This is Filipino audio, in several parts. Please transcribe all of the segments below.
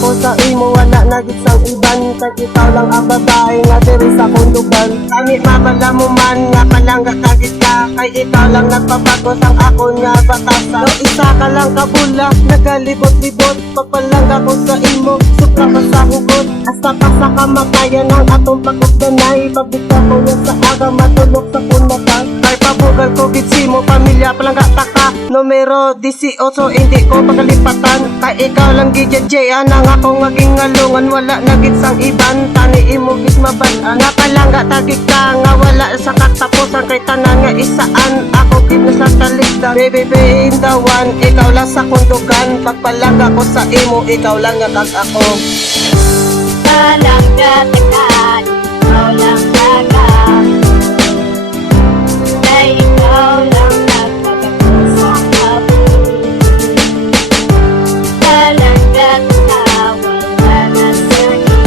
ko sa imo, wala na gid sang iban. Kay ikaw lang ang babae nga diri sa kundugan. Kani mabala mo man nga palangga kagit ka, kay ikaw lang nagpabago sang ako nga batasan. No, isa ka lang kabula, nagalibot-libot, papalangga ko sa imo, supra ka sa hugot. Hasta pa sa kamatayan ang atong pagkugdanay, pabita ko yan sa aga, matulog sa punatan. Kay pabugal ko gid mo, pamilya palangga taka, numero 18 hindi ko pagalipatan. Kay ikaw lang gid jay ang ako nga gingalungan, wala na gid sang iban. Tani imo gid maban-an, nga palangga tagig ka nga wala sa katapusan. Kay tanan nga isaan ako gid na sa talikdan. Baby in the one, ikaw lang sa kundugan. Pagpalangga ko sa imo, ikaw lang nga kag ako. Palangga takan, ikaw lang taga, kay ikaw lang nagpabago sa kapul. Palangga taka, wala na sa'yo,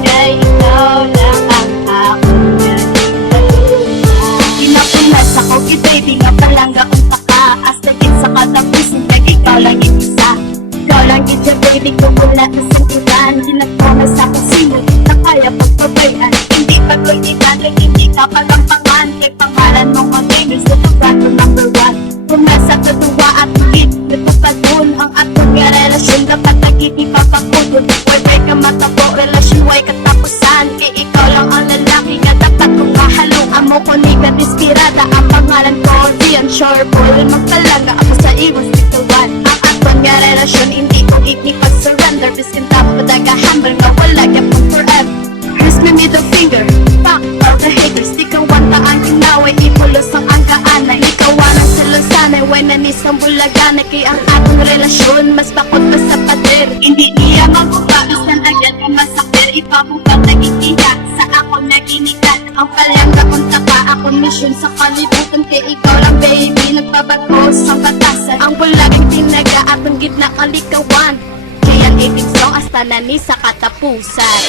kay ikaw lang ang akong nagpaluha. Pinapunas ako kay baby nga palangga kung taka, hasta gid sa katapusin kay ikaw lang isa. Ikaw lang gid ya baby ko, wala na sa iban. Ginagpamay sa kasinod na kaya pagpabayan. Hindi pag-ulitan kay hindi ka palampangan, kay pangalan mo mag-gamers sa pagbato #1. Kung nasa katuwa at higit natupad dun ang atong nga relasyon, dapat naging ipapakudod. Pwede ka matapo, relasyon way katapusan, kay ikaw lang ang lalaki nga dapat kong mahalong. Amo ko ni Inspirada, ang pangalan ko Rian Sharpol. Magpalaga ako sa iwas bitawan, ang atong nga relasyon hindi ko ipag-surrender. Biskin tapos taga-humble nga wala yapang forever. Kiss me middle finger, fuck all the haters. Di ka wanta ang inaway, ipulos ang angkaan. Ikaw ang silang sanay, way na nisang bulagana. Kay ang atong relasyon, mas bakot pa sa pader. Hindi niya mabuka, bisan agad kung masakir. Ipabukat na itiyak sa akong naginikat. Ang palangga kung taka, akong mission sa kalibutan. Kay ikaw lang baby, nagpabago sa batasan. Ang bulaging tinaga, atong gitna kalikawan. Kaya ang ibig song, hasta na ni sa katapusan.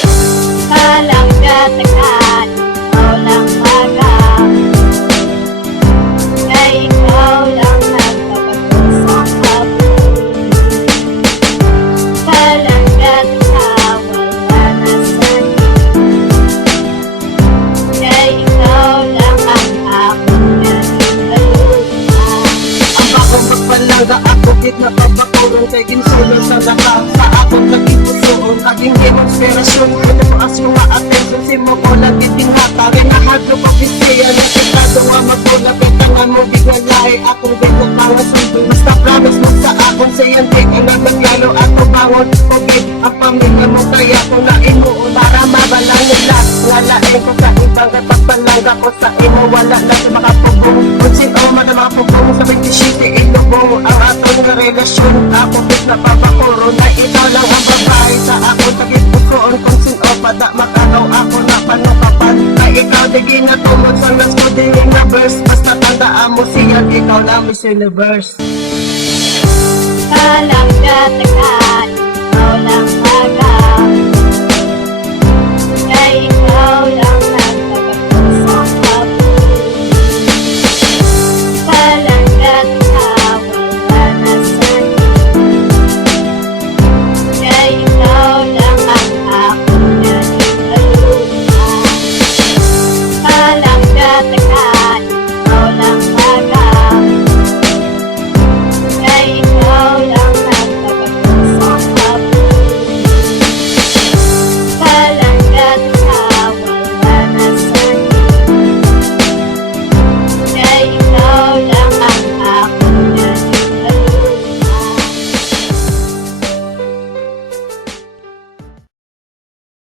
Palangga takan, ikaw lang taga, kay ikaw lang nagpabago sa kapul. Palangga taka, wala na sa'yo, kay ikaw lang ang akong nagpaluha. Ang bakong magpalangga ako gid na pabakuron, kay ginsulon sa laka sa akong naging naging demonstrasyon. Ito po as yung ma-attention, si mo ko lagi tinata. Rinahadlo ko bisaya na kitado nga magpula. Pitangan mo biglalay, akong bigla tanga sundo. Basta promise mo sa akong sayante, ang naglaglalo ako bangon. Pagid ang pamilya mo, kaya ko na inuon para mabalang nila. Ngalain ko sa ibang kapagpalangga ko sa imo, wala na sa mga pugong. Kung sino man ang mga pugong sa 27 ilubong ang atong relasyon. Ako big na papakuro na ikaw lang ang babae sa akong tagit-bukoon. Kung sino pada makagaw ako na panukapan, kay ikaw di na tumod sa nas ko diling na verse. Basta tandaan mo siya, ikaw lang Miss Universe. Palangga takan, ikaw lang